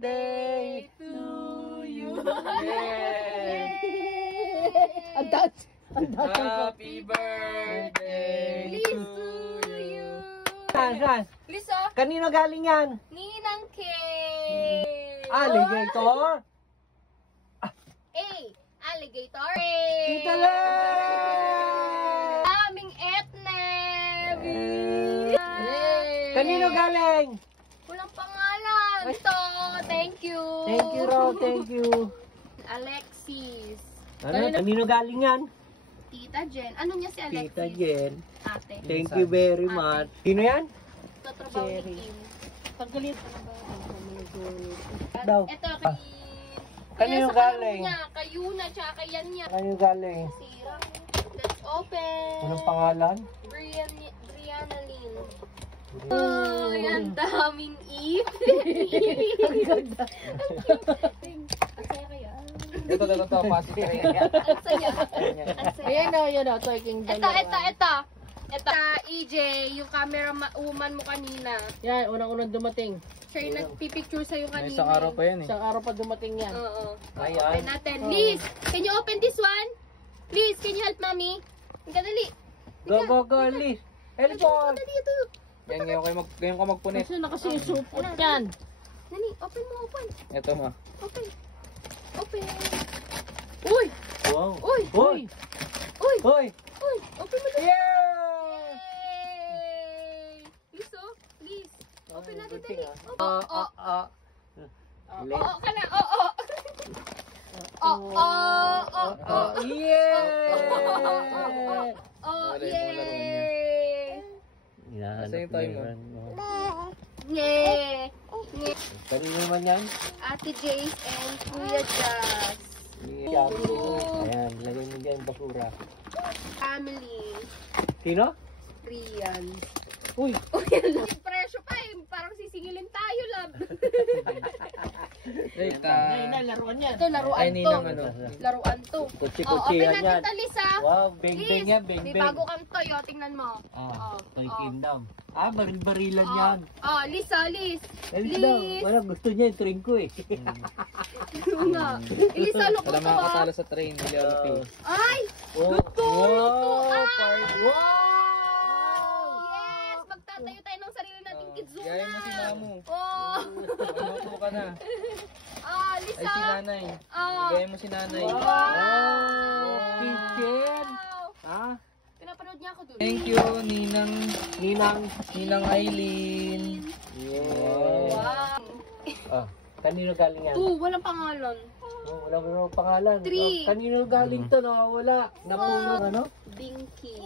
birthday to you. Ang dance. Happy birthday to you. Saan? Liso, Kanino galing yan? Ninang K. Alligator? A. Alligator. Tita Len! Aming Etneb. Kanino galing? Walang pangalan. Ito, thank you. Thank you, Ro. Thank you. Alexis. Kanino galing yan? Tita Jen. Ano niya si Alexis? Tita Jen. Ate. Thank you very much. Sino yan? Tatrabaho ni Cherry. Kim. Pagkalit. Daw. Ito, kay... Kanino galing? Kay Yuna, tsaka kay Yan niya. Kanino galing? Sira. Let's open. Anong pangalan? Brianna Lynn. Oh, ang daming ip. Ang ganda. Ang saya kaya. Ito, pati ka rin. Ang saya. Ang saya. Ayan o, talking Ito. Ito, EJ, yung camera woman mo kanina. Yan, unang-unang dumating. Siya yung nagpipicture sa'yo kanina. May isang araw pa yan eh. Isang araw pa dumating yan. Oo. Ayan. Open natin. Liz, can you open this one? Liz, can you help mommy? Ang dali. Go, Liz. Helpon. Dali ito. Yan, ngayon ka magpunit. Kasi nakasisupot yan. Dali, open. Ito ma. Open. Uy! Wow. Uy! Hoy! Uy! Hoy! Uy! Open mo dali. Yeah! Yay! Liz, oh. Liz. Open natin good thing, dali. ah. Oo ka na. Oo. Yeah! Oh, Wala yung mga laro niya. yay! Nasa yung timer. Yay! Kanino naman yan? Ate Jace and Kuya Jazz. Yeah. Ayan, lagay mo dyan yung basura. Family. Sino? Rian. Uy! Uy, ang presyo pa eh. Parang sisingilin tayo, lab. Ngayon na, laruan yan. Ito, laruan Ay, to. ninang ano. Laruan to. Kutsi-kutsihan Open natin yan. ito, Lisa. Wow, beng-beng yan, May beng-beng. bago kang toy, oh. Tingnan mo. Toy Kingdom. Baril-barilan yan. Liz. Liz daw, wala, gusto niya yung train ko eh. Oo nga. Elisa, look Wala ko mga katalo sa train. Hindi Olipi. Ay! Oh, Luto! wow! Wow! Yes! Magtatayo tayo ng sarili nating kitsuna. Gaya mo si Mamu. Oh! Mamuto ka na. Lisa. Ay, si nanay. Gaya mo si nanay. Wow! Kitchen! Wow! Ha? Pinapanood niya ako dun. Thank you, Ninang. Eileen. Yeah. Wow! Kanino galing yan? Walang pangalan. Wala pangalan. Three. Kanino galing to? Nawawala. Napuro ano? Binky.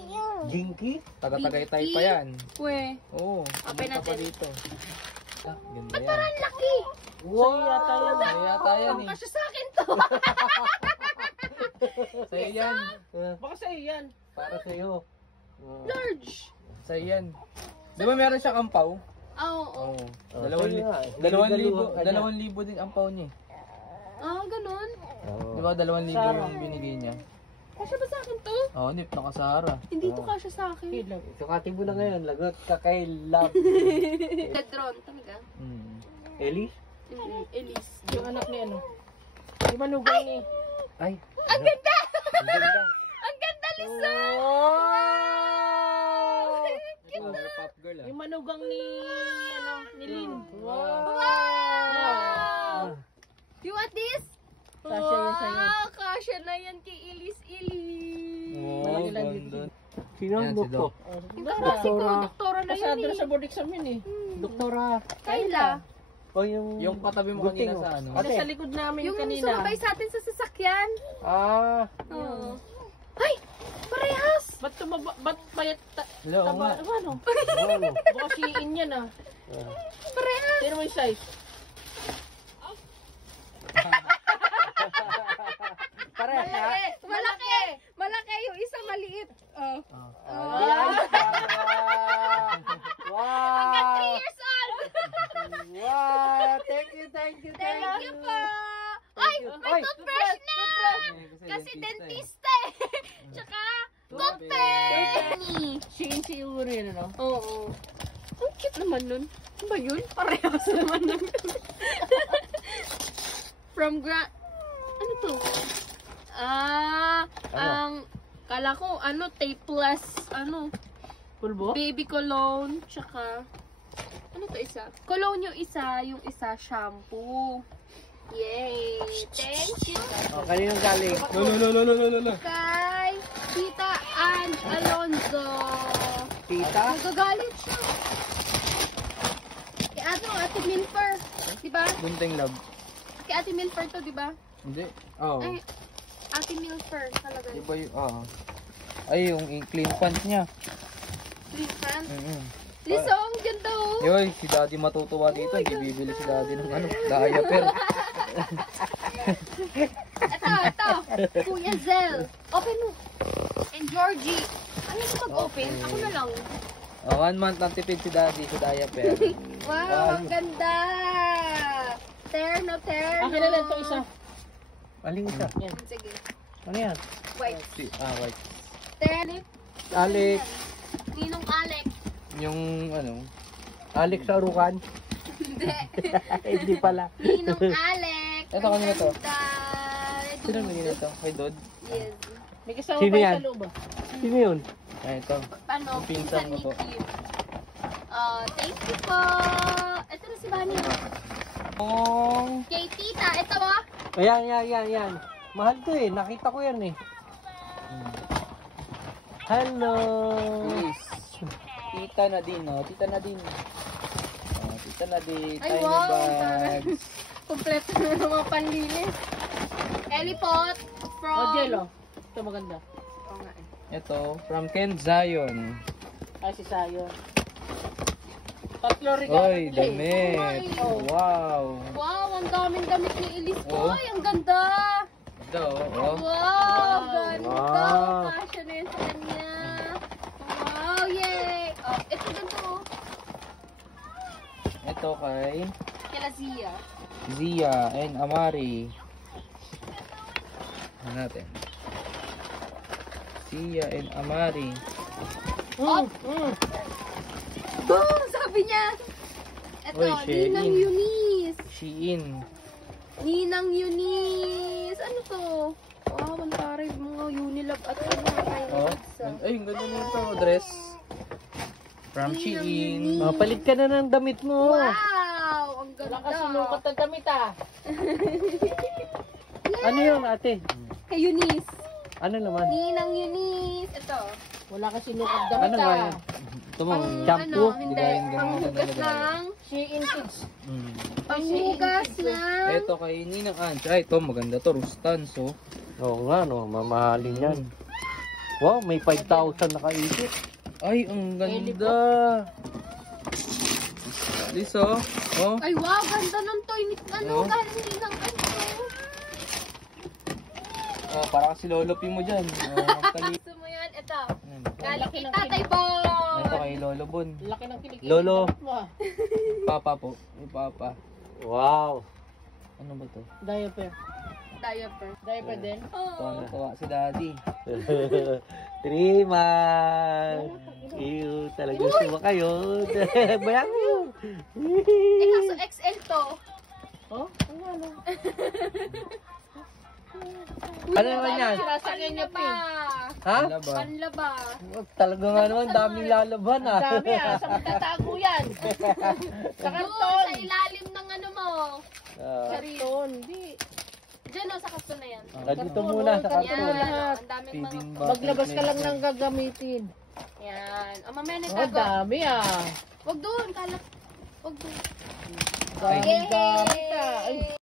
Jinky? Taga-Tagaytay pa yan. We. Oo. Open pumunta pa natin. dito. Ganda Ba't yan. parang laki? Wow! Sa'yo yata yan eh. Kasya sa akin to. Sa'yo yan. Baka sa'yo yan. Para sa'yo. Large. Sa'yo yan. Di ba meron siyang ampaw? Oo. Oo. sa'yo nga. 2,000 din ampaw niya. Ganun. Di ba 2,000 yung binigay niya? Kasya ba sa akin to? Oo, nip nakasara. Hindi to kasya sa akin. Sukatin mo na ngayon. Lagot ka kay Love. Ledron talaga. Ellie? Elise. Yung anak ni ano? Di ba nugay ni? Ay. Ang ganda! Ang ganda. Ang ganda, Lisa! Ito, pop girl ah. Yung manugang ni Lynn. Wow! You want this? Kasya yan sa'yo. Kasya na yan kay Elise. Oo, ganda. Sino ang Yan, si doktor? Yung kaklase ko, doktora na yan eh. Sa board exam yun eh. Doktora. Kayla. O yung... Yung katabi mo kanina sa ano? Sa likod namin Yung kanina. sumabay sa atin sa sasakyan. Oo. Ay! Parehas! Ba't payat Hello, oo nga. Ano? Baka siin yan ah. Parehas! Pero may size. Malaki! Yung isa maliit. Wow! Hanggang 3 years old! Wow! Thank you. Thank you po! Ay! May toothbrush na! Kasi dentista eh! Tsaka toothpaste! Siin si Uri, ano? Oo. Ang cute naman nun. Ano ba yun? Parehas naman nun. From ano to? Kala ko, tapeless, Pulbo? baby cologne, tsaka, ano to isa? Cologne yung isa shampoo. Yay! Thank you! Oh, kaninong galing? No. Kay Tita Ann Alonzo. Tita? Nagagalit siya. Kay Ate Milfer. Diba? Bunting love. Kay Ate Milfer to, diba? Hindi. Oo. Ay, Ate Milfer talaga. Di ba yung, ay, yung clean pants niya. Please, man. Mm-hmm. Ang ganda oh. Yoy, si daddy matutuwa dito. Hindi bibili si daddy ng diaper. Ito. Kuya Zel. Open mo. And Georgie. Ayaw mo mag-open? Okay. Ako na lang. 1 month lang tipid si daddy sa diaper. Wow, ang ganda. Terno. Akin na lang ito isa. Aling isa? Yan. Sige. Ano yan? Wait. Wait. Terno. Alex. Ninong Alex. Yung Alex sa Arukan? Hindi. Hindi pala. Ninong Alex. Ito, kanina to? Ganda. sino naman ito? Kay Dod? Yes. May kasama Sino pa yan? sa loob ah. Sino yun? Ay, ito. Paano? Pinsan ko po. ni Kim. Thank you po. Ito na si Bani. Kay Tita. Ito ba? Ayan. Mahal to eh. Nakita ko yan eh. Hello. Yes. Tita Nadine, oh. Tita Nadine. Tita Nadine. Ay, Tiny wow. bags. Kompleto na ng mga panlinis. Elipot from... Oh, Jello. Ito maganda. Oo nga eh. Ito, from Ken Zion. Ay, si Sayo. Tatlo regalo Oy, nila eh. damit. Oh. Wow. Wow, ang daming damit ni Elise ko. Oh. Ay, ang ganda. Ito, oh. Wow, ganda. Wow. Kasya na yun sa kanya. Wow, yay. Oh, ito ganito oh. Ito kay Kila Zia. Zia and Amari. Ano natin? Zia and Amari. Boom! Sabi niya. Ito, Oy, Shein. Ninang Eunice. Shein. Ninang Eunice. Ano to? Wow, ang taray mga Unilab at mga Oh. kayo. Ay, ang ganda nito. Dress. From Ninang Shein. Eunice. Oh, palit ka na ng damit mo. Wow! Ang Wala ganda. kasi lukat na damit ah. Ano yun ate? Kay Eunice. Ano naman? Ninang Eunice. Ito. Wala kasi lukat damit Ano ba ah. yan? Ito mo. shampoo? Hindi. Digayan ka Panghugas na ng... Shein Kids. Panghugas ng... Ito kay Ninang Anch. Ay, ito maganda to. Rustans, oh. Oo nga no, mamahalin yan. Wow, may 5,000 nakaisip. Ay, ang ganda. This, oh. Oh. Ay, wow! Ganda ng toy. Oh. Galing Ninang ano. Oh, parang si Lolo P mo dyan. Oh, magkalit. Gusto mo yan? Ito. Yan. Galing kay Tatay Bon. Ito kay Lolo Bon. Laki ng kilikili. Lolo. Damit mo, ah. Papa po. Yung Papa. Wow. Ano ba to? Diaper. Diaper. Diaper din. Oh. Tawa si Daddy. 3 months. Ew, talaga gusto kayo. Bayan mo. Kaso XL to. Oh? Ano ano? Ano naman yan? Sasakyan niya pa. Ha? Ano ba? Panlaba. Talaga nga naman, daming lalaban Ang ah. dami ah. Saan magtatago yan? Sa Doon, karton. sa ilalim ng ano mo. Ah, Karton. Hindi. Diyan o, sa karton na yan. dito muna sa Yan, karton. lahat. ang daming mga... Feeding Maglabas ka lang ng gagamitin. Yan. O, mamaya Oh, nagtago. dami ah. Huwag doon, kalap. Huwag doon. Dami Yay! gamit ah. Ay,